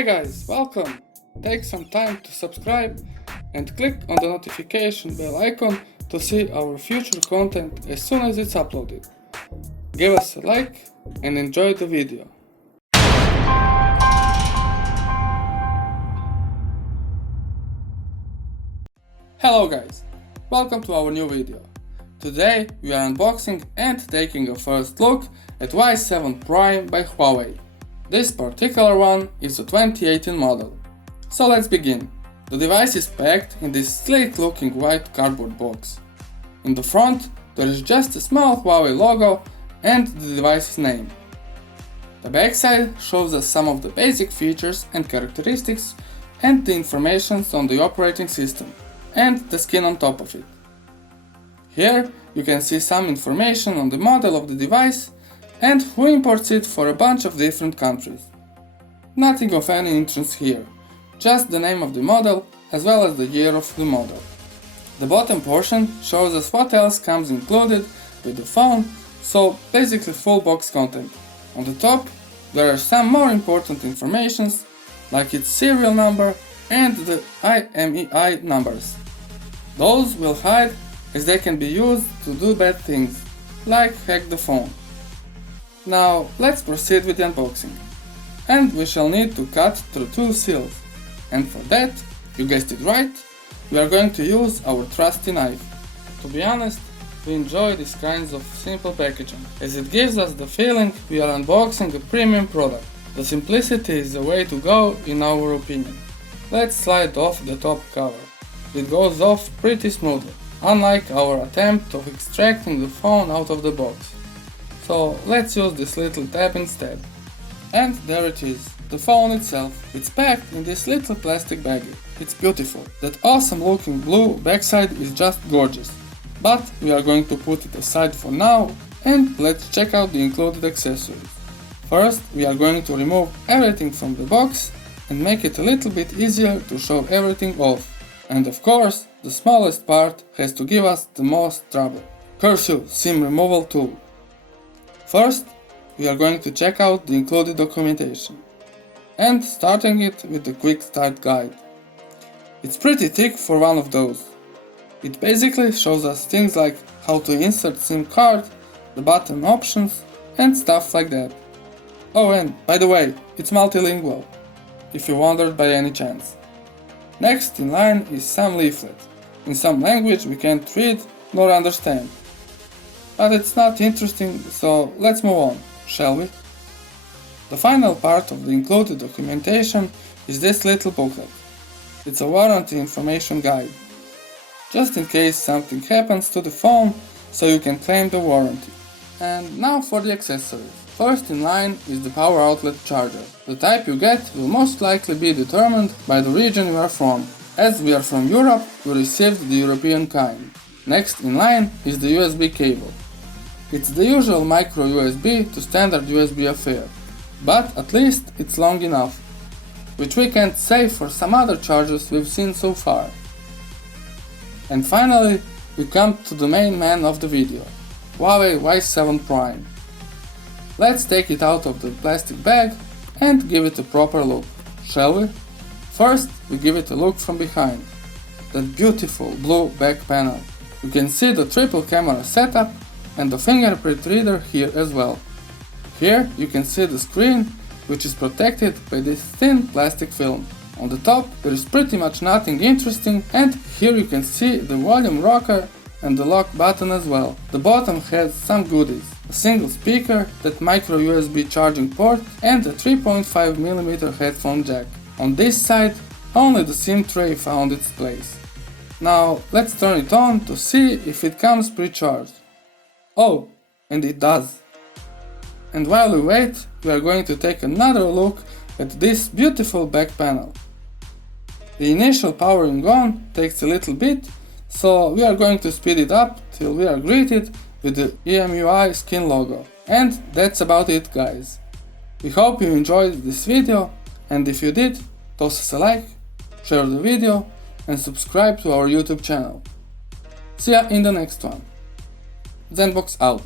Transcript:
Hi guys, welcome! Take some time to subscribe and click on the notification bell icon to see our future content as soon as it's uploaded. Give us a like and enjoy the video. Hello guys, welcome to our new video. Today we are unboxing and taking a first look at Y7 Prime by Huawei. This particular one is a 2018 model. So let's begin. The device is packed in this sleek looking white cardboard box. In the front there is just a small Huawei logo and the device's name. The backside shows us some of the basic features and characteristics and the information on the operating system and the skin on top of it. Here you can see some information on the model of the device and who imports it for a bunch of different countries. Nothing of any interest here, just the name of the model as well as the year of the model. The bottom portion shows us what else comes included with the phone, so basically full box content. On the top there are some more important informations like its serial number and the IMEI numbers. Those will hide as they can be used to do bad things, like hack the phone. Now let's proceed with the unboxing. And we shall need to cut through two seals. And for that, you guessed it right, we are going to use our trusty knife. To be honest, we enjoy these kinds of simple packaging, as it gives us the feeling we are unboxing a premium product. The simplicity is the way to go in our opinion. Let's slide off the top cover. It goes off pretty smoothly, unlike our attempt of extracting the phone out of the box. So let's use this little tab instead. And there it is, the phone itself. It's packed in this little plastic baggie. It's beautiful. That awesome looking blue backside is just gorgeous. But we are going to put it aside for now and let's check out the included accessories. First, we are going to remove everything from the box and make it a little bit easier to show everything off. And of course, the smallest part has to give us the most trouble. Curse you, SIM removal tool. First, we are going to check out the included documentation. And starting it with the quick start guide. It's pretty thick for one of those. It basically shows us things like how to insert SIM card, the button options, and stuff like that. Oh, and by the way, it's multilingual, if you wondered by any chance. Next in line is some leaflet, in some language we can't read nor understand. But it's not interesting, so let's move on, shall we? The final part of the included documentation is this little booklet. It's a warranty information guide, just in case something happens to the phone, so you can claim the warranty. And now for the accessories. First in line is the power outlet charger. The type you get will most likely be determined by the region you are from. As we are from Europe, we received the European kind. Next in line is the USB cable. It's the usual micro USB to standard USB affair, but at least it's long enough, which we can't say for some other chargers we've seen so far. And finally, we come to the main man of the video, Huawei Y7 Prime. Let's take it out of the plastic bag and give it a proper look, shall we? First, we give it a look from behind. That beautiful blue back panel. You can see the triple camera setup and the fingerprint reader here as well. Here you can see the screen, which is protected by this thin plastic film. On the top there is pretty much nothing interesting, and here you can see the volume rocker and the lock button as well. The bottom has some goodies. A single speaker, that micro USB charging port and a 3.5mm headphone jack. On this side, only the SIM tray found its place. Now let's turn it on to see if it comes pre-charged. Oh, and it does. And while we wait, we are going to take another look at this beautiful back panel. The initial powering on takes a little bit, so we are going to speed it up till we are greeted with the EMUI skin logo. And that's about it, guys. We hope you enjoyed this video, and if you did, toss us a like, share the video and subscribe to our YouTube channel. See ya in the next one. Zenbox out.